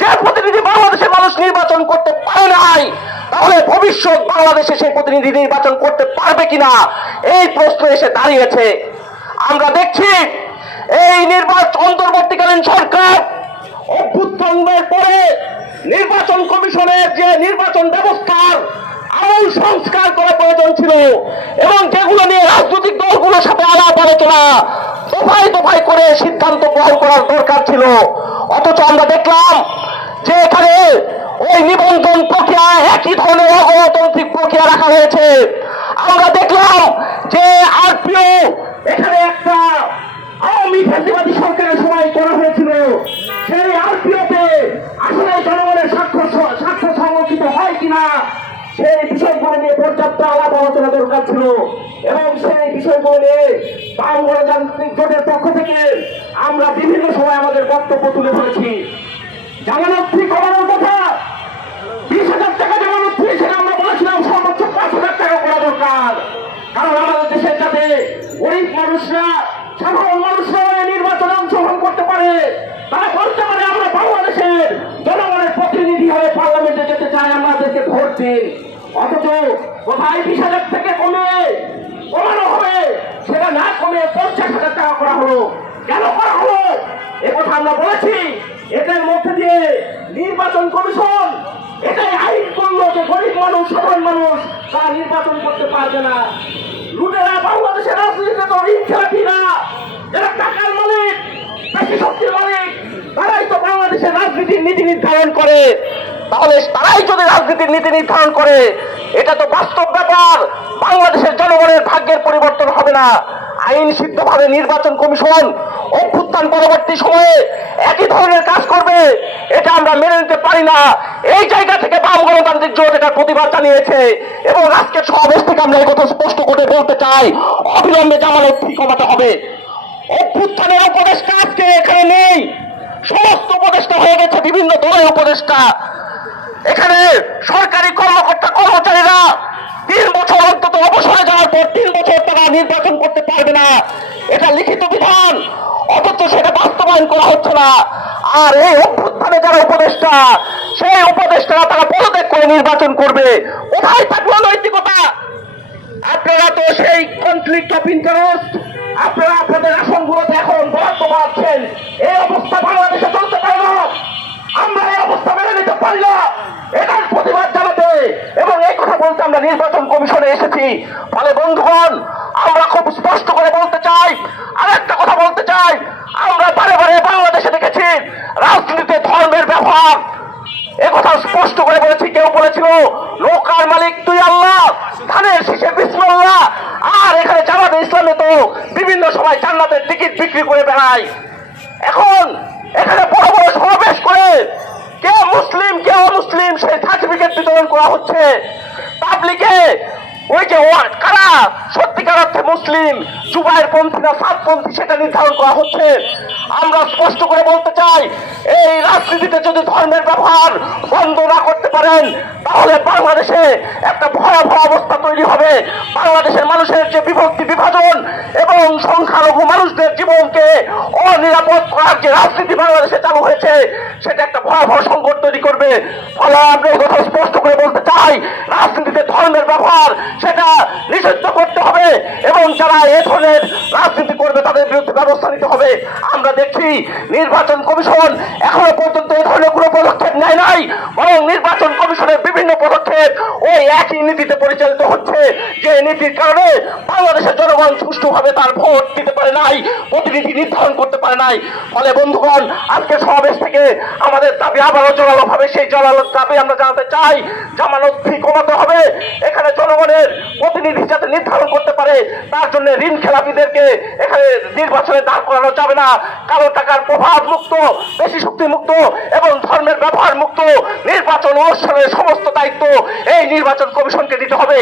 যে প্রতিনিধি বাংলাদেশের মানুষ নির্বাচন করতে পারে নাই, তাহলে ভবিষ্যৎ বাংলাদেশে সেই প্রতিনিধি নির্বাচন করতে পারবে কিনা? এই প্রশ্ন এসে দাঁড়িয়েছে। আমরা দেখছি, এই নির্বাচন অন্তর্বর্তীকালীন সরকার অভ্যুত্থানের পরে নির্বাচন কমিশনের যে নির্বাচন ব্যবস্থার আমূল সংস্কার করা প্রয়োজন ছিল এবং যেগুলো নিয়ে রাজনৈতিক দলগুলোর সাথে আলাপ আলোচনা দফায় দফায় করে সিদ্ধান্ত গ্রহণ করার দরকার ছিল অথচ আমরা দেখলাম যে এখানে ওই নিবন্ধন প্রক্রিয়া একই ধরনের অগণতান্ত্রিক প্রক্রিয়া রাখা হয়েছে। আমরা দেখলাম যে আরপিও এখানে একটা আওয়ামী ফ্যাসিবাদী সরকারের সময় করা হয়েছিল। সেই আরপিওতে আসলে জনগণের স্বাক্ষর স্বাক্ষর সংরক্ষিত হয় কিনা, সেই বিষয়গুলো নিয়ে পর্যাপ্ত আলাপ আলোচনা দরকার ছিল। সেই বিষয়গুলো নিয়ে বাম গণতান্ত্রিক জোটের পক্ষ থেকে আমরা বিভিন্ন সময় আমাদের বক্তব্য তুলে ধরেছি। জামানত্রী কমানোর কথা, বিশ হাজার টাকা জামানত্রী সেটা আমরা বলেছিলাম সর্বোচ্চ পাঁচ হাজার টাকা করা দরকার। কারণ আমাদের দেশের যাতে গরিব মানুষরা, সাধারণ মানুষরা নির্বাচনে অংশগ্রহণ করতে পারে, তারা করতে পারে। আমরা বাংলাদেশের জনগণের প্রতিনিধি হয়ে পার্লামেন্টে যেতে চাই আমাদেরকে ভোট দিন অথচ কোথায় বিশ হাজার থেকে কমে কমানো হবে। সেটা না কমে পঞ্চাশ হাজার টাকা করা হলো। কেন করা হলো? কথা আমরা বলেছি। এদের মধ্যে দিয়ে নির্বাচন কমিশন, এটাই আইন করল যে গরিব মানুষ, সাধারণ মানুষ, তারা নির্বাচন করতে পারবে না। লুটেরা বাংলাদেশের রাজনীতিতে তো খেলাপিরা যারা টাকার মালিক বেশি শক্তির মালিক, তারাই তো বাংলাদেশের রাজনীতির নীতি নির্ধারণ করে। তাহলে তারাই যদি রাজনীতির নীতি নির্ধারণ করে, এটা তো বাস্তব ব্যাপার। বাংলাদেশের জনগণের ভাগ্যের পরিবর্তন হবে না। আইন সিদ্ধভাবে নির্বাচন কমিশন অভ্যুত্থান পরবর্তী সময়ে একই ধরনের কাজ করবে। এটা আমরা মেনে নিতে পারি না। এই জায়গা থেকে বাম গণতান্ত্রিক জোট এটার প্রতিবাদ জানিয়েছে এবং আজকের সমাবেশ থেকে আমরা এই কথা স্পষ্ট করে বলতে চাই, অবিলম্বে জামানত ফি কমাতে হবে। অভ্যুত্থানের উপদেষ্টা আজকে এখানে নেই। সমস্ত উপদেষ্টা হয়ে গেছে বিভিন্ন দলের উপদেষ্টা। এখানে সরকারি কর্মকর্তা কর্মচারীরা তিন বছর অন্তত অবসরে যাওয়ার পর তিন বছর তারা নির্বাচন করতে পারবে না। এটা লিখিত বিধান, অথচ সেটা বাস্তবায়ন করা হচ্ছে না। আর এই অভ্যুত্থানে যারা উপদেষ্টা, সেই উপদেষ্টারা তারা পদত্যাগ করে নির্বাচন করবে। কোথায় থাকল নৈতিকতা আপনারা তো সেই কনফ্লিক্ট অফ ইন্টারেস্ট আপনারা আপনাদের আসনগুলোতে এখন বরাদ্দ পাচ্ছেন এই অবস্থা বাংলাদেশে নিতে পারি না এটার প্রতিবাদ জানাতে। এবং এই কথা বলতে আমরা নির্বাচন কমিশনে এসেছি। ফলে বন্ধুগণ, আমরা খুব স্পষ্ট করে বলতে চাই, আরেকটা কথা বলতে চাই। আমরা বারে বারে বাংলাদেশে দেখেছি রাজনীতিতে ধর্মের ব্যবহার। একথা স্পষ্ট করে বলেছি, কেউ বলেছিল, নৌকার মালিক তুই আল্লাহ, ধানের শীষে বিসমিল্লাহ। আর এখানে জামাতে ইসলামে তো বিভিন্ন সময় জান্নাতের টিকিট বিক্রি করে বেড়ায়। এখন এখানে বড় বড় সমাবেশ করে কে মুসলিম কে অমুসলিম সেই বিতরণ করা হচ্ছে। পাবলিকে ওই যে কারা? সত্যিকার অর্থে মুসলিম জুবাইয়ের পন্থী না সাতপন্থী সেটা নির্ধারণ করা হচ্ছে। আমরা স্পষ্ট করে বলতে চাই, এই রাজনীতিতে যদি ধর্মের ব্যবহার বন্ধ না করতে পারেন বাংলাদেশে একটা ভয়াবহ অবস্থা তৈরি হবে। বাংলাদেশের মানুষের যে বিভক্তি বিভাজন এবং সংখ্যালঘু মানুষদের জীবনকে অনিরাপদ করার যে রাজনীতি বাংলাদেশে চালু হয়েছে, সেটা একটা ভয়াবহ সংকট তৈরি করবে। ফলে আমরা এই কথা স্পষ্ট করে বলতে চাই, রাজনীতিতে ধর্মের ব্যবহার, সেটা নিষিদ্ধ করতে হবে এবং যারা এ ধরনের রাজনীতি করবে, তাদের বিরুদ্ধে ব্যবস্থা নিতে হবে। আমরা দেখছি নির্বাচন কমিশন এখনও পর্যন্ত এ ধরনের কোনো পদক্ষেপ নেয় নাই, বরং নির্বাচন কমিশনের বিভিন্ন পদক্ষেপ ওই একই নীতিতে পরিচালিত হচ্ছে যে নীতির কারণে বাংলাদেশের সুষ্ঠুভাবে তার ভোট দিতে পারে নাই, প্রতিনিধি নির্ধারণ করতে পারে নাই। ফলে বন্ধুগণ আজকে সমাবেশ থেকে আমাদের দাবি আবারও জোরালো ভাবে সেই জোরালো দাবি আমরা জানাতে চাই, জামানত ফি কমাতে হবে। এখানে জনগণের প্রতিনিধি যাতে নির্ধারণ করতে পারে, তার জন্য ঋণ খেলাপিদেরকে এখানে নির্বাচনে দাঁড় করানো যাবে না। কালো টাকার প্রভাব মুক্ত, বেশি শক্তি মুক্ত এবং ধর্মের ব্যবহার মুক্ত নির্বাচন অনুষ্ঠানের সমস্ত দায়িত্ব এই নির্বাচন কমিশনকে দিতে হবে।